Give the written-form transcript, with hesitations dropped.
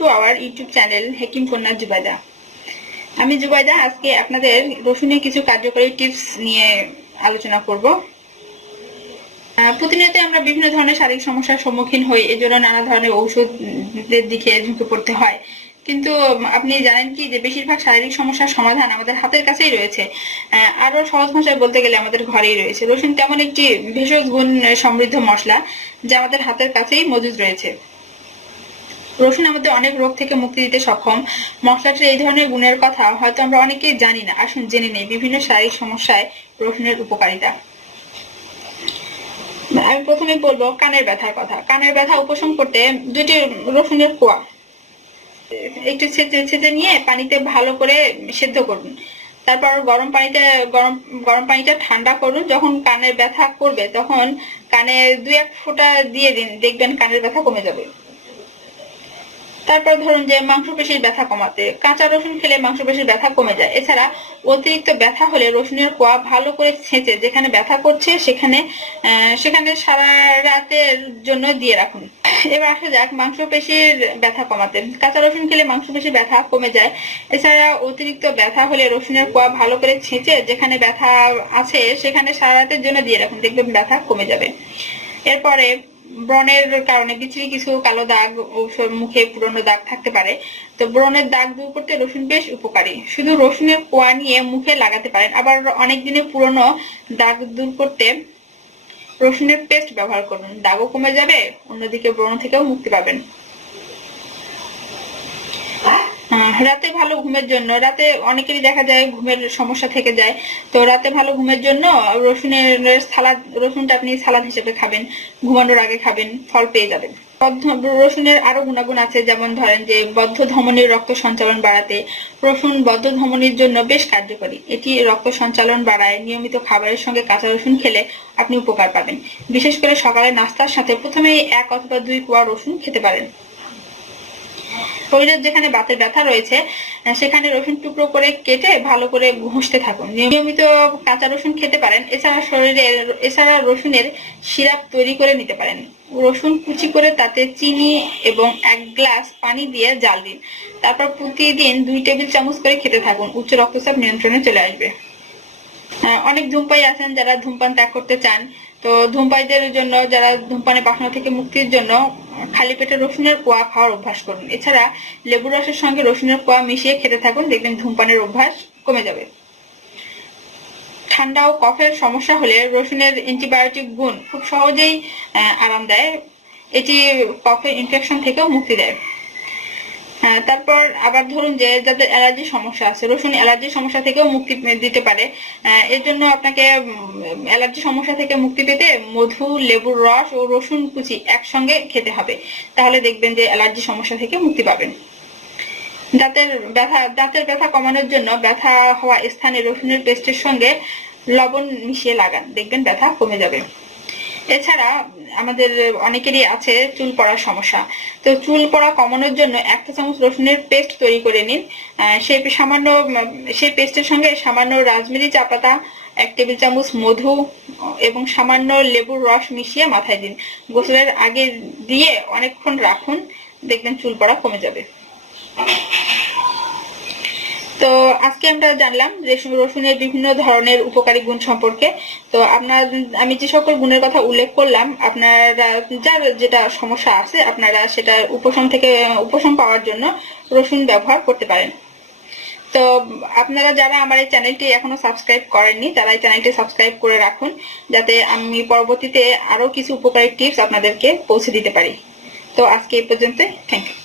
To our YouTube channel হেকিম কন্যা জুবাইদা। আমি জুবাইদা আজকে আপনাদের রসুনের কিছু কার্যকরী টিপস নিয়ে আলোচনা করব। প্রতিনিয়ত আমরা বিভিন্ন ধরনের শারীরিক সমস্যার সম্মুখীন হই, এজন্য নানা ধরনের ঔষধের দিকে ঝুঁকে পড়তে হয়। কিন্তু আপনি জানেন কি যে বেশিরভাগ শারীরিক সমস্যার সমাধান আমাদের হাতের কাছেই রয়েছে। আরো সহজ ভাষায় বলতে গেলে আমাদের ঘরেই রয়েছে। রসুন তেমন একটি ভেষজ গুণ সমৃদ্ধ মশলা যা আমাদের হাতের কাছেই মজুদ রয়েছে। রসুন আমাদের অনেক রোগ থেকে মুক্তি দিতে সক্ষম। মশলাটির এই ধরনের গুণের কথা হয়তো আমরা অনেকেই জানি না। আসুন জেনে নেই বিভিন্ন শারীরিক সমস্যায় রসুনের উপকারিতা। আমি প্রথমে বলবো কানের ব্যথার কথা। কানের ব্যথা উপশম করতে দুটি রসুনের কোয়া একটু ছেঁচে নিয়ে পানিতে ভালো করে সেদ্ধ করুন। তারপর গরম পানিটা ঠান্ডা করুন। যখন কানের ব্যথা করবে তখন কানে 2-1 ফোঁটা দিয়ে দিন, দেখবেন কানের ব্যথা কমে যাবে। তারপর ধরুন যে মাংসপেশির ব্যথা কমাতে কাঁচা রসুন খেলে মাংসপেশির ব্যথা কমে যায়। এছাড়া অতিরিক্ত ব্যথা হলে রসুনের কোয়া ভালো করে ছেঁচে যেখানে ব্যথা করছে সেখানে সারা রাতের জন্য দিয়ে রাখুন। এবার আসা যাক মাংসপেশির ব্যথা কমাতে। কাঁচা রসুন খেলে মাংসপেশির ব্যথা কমে যায়। এছাড়া অতিরিক্ত ব্যথা হলে রসুনের কোয়া ভালো করে ছেঁচে যেখানে ব্যথা আছে সেখানে সারা রাতের জন্য দিয়ে রাখুন, দেখবেন ব্যথা কমে যাবে। এরপরে ব্রণের কারণে বিচ্ছিরি কিছু কালো দাগ ও মুখে পুরনো দাগ থাকতে পারে। তো ব্রণের দাগ দূর করতে রসুন বেশ উপকারী। শুধু রসুনের কোয়া নিয়ে মুখে লাগাতে পারেন। আবার অনেক দিনের পুরনো দাগ দূর করতে রসুনের পেস্ট ব্যবহার করুন, দাগও কমে যাবে, অন্যদিকে ব্রণ থেকেও মুক্তি পাবেন। রাতে ভালো ঘুমের জন্য, রাতে অনেকেরই দেখা যায় ঘুমের সমস্যা থেকে যায়, তো রাতে ভালো ঘুমের জন্য রসুনটা আপনি সালাদ হিসেবে খাবেন, ঘুমানোর আগে খাবেন, ফল পেয়ে যাবেন। রসুনের আরো গুণাগুণ আছে, যেমন ধরেন যে বদ্ধ ধমনীর রক্ত সঞ্চালন বাড়াতে রসুন বদ্ধ ধমনীর জন্য বেশ কার্যকরী। এটি রক্ত সঞ্চালন বাড়ায়। নিয়মিত খাবারের সঙ্গে কাঁচা রসুন খেলে আপনি উপকার পাবেন। বিশেষ করে সকালে নাস্তার সাথে প্রথমেই 1 অথবা 2 কোয়া রসুন খেতে পারেন। শরীরের যেখানে বাতের ব্যথা রয়েছে সেখানে রসুন টুকরো করে কেটে ভালো করে ঘষতে থাকুন। নিয়মিত কাঁচা রসুন খেতে পারেন। এছাড়া রসুনের সিরাপ তৈরি করে নিতে পারেন। রসুন কুচি করে তাতে চিনি এবং 1 গ্লাস পানি দিয়ে জাল দিন। তারপর প্রতিদিন 2 টেবিল চামচ করে খেতে থাকুন। উচ্চ রক্তচাপ নিয়ন্ত্রণে চলে আসবে। অনেক ধূমপায়ী আছেন যারা ধূমপান ত্যাগ করতে চান। তো ধূমপায়ীদের জন্য, যারা ধূমপানের বাসনা থেকে মুক্তির জন্য খালি পেটে রসুনের কোয়া খাওয়ার অভ্যাস করুন। এছাড়া লেবুর রসের সঙ্গে রসুনের কোয়া মিশিয়ে খেতে থাকুন, দেখবেন ধূমপানের অভ্যাস কমে যাবে। ঠান্ডা ও কফের সমস্যা হলে রসুনের অ্যান্টিবায়োটিক গুণ খুব সহজেই আরাম দেয়। এটি কফের ইনফেকশন থেকেও মুক্তি দেয়। তারপর আবার ধরুন যে যাদের অ্যালার্জির সমস্যা আছে, রসুন অ্যালার্জির সমস্যা থেকেও মুক্তি দিতে পারে। এর জন্য আপনাকে অ্যালার্জি সমস্যা থেকে মুক্তি পেতে মধু, লেবুর রস ও রসুন কুচি একসঙ্গে খেতে হবে, তাহলে দেখবেন যে অ্যালার্জি সমস্যা থেকে মুক্তি পাবেন। দাঁতের ব্যথা কমানোর জন্য ব্যথা হওয়া স্থানে রসুনের পেস্টের সঙ্গে লবণ মিশিয়ে লাগান, দেখবেন ব্যথা কমে যাবে। এছাড়া আমাদের অনেকেরই আছে চুল পড়ার সমস্যা। তো চুল পড়া কমানোর জন্য 1 চামচ রসুনের পেস্ট তৈরি করে নিন। সেই পেস্টের সঙ্গে সামান্য রাজমেরি চা পাতা, 1 টেবিল চামচ মধু এবং সামান্য লেবুর রস মিশিয়ে মাথায় দিন। গোসলের আগে দিয়ে অনেকক্ষণ রাখুন, দেখবেন চুল পড়া কমে যাবে। তো আজকে আমরা জানলাম রসুনের বিভিন্ন ধরনের উপকারী গুণ সম্পর্কে। তো আমি যে সকল গুণের কথা উল্লেখ করলাম, আপনারা যার যেটা সমস্যা আছে আপনারা সেটা উপশম পাওয়ার জন্য রসুন ব্যবহার করতে পারেন। তো আপনারা যারা আমার এই চ্যানেলটি এখনো সাবস্ক্রাইব করেননি তারা এই চ্যানেলটি সাবস্ক্রাইব করে রাখুন, যাতে আমি পরবর্তীতে আরো কিছু উপকারী টিপস আপনাদেরকে পৌঁছে দিতে পারি। তো আজকে এই পর্যন্ত, থ্যাংক ইউ।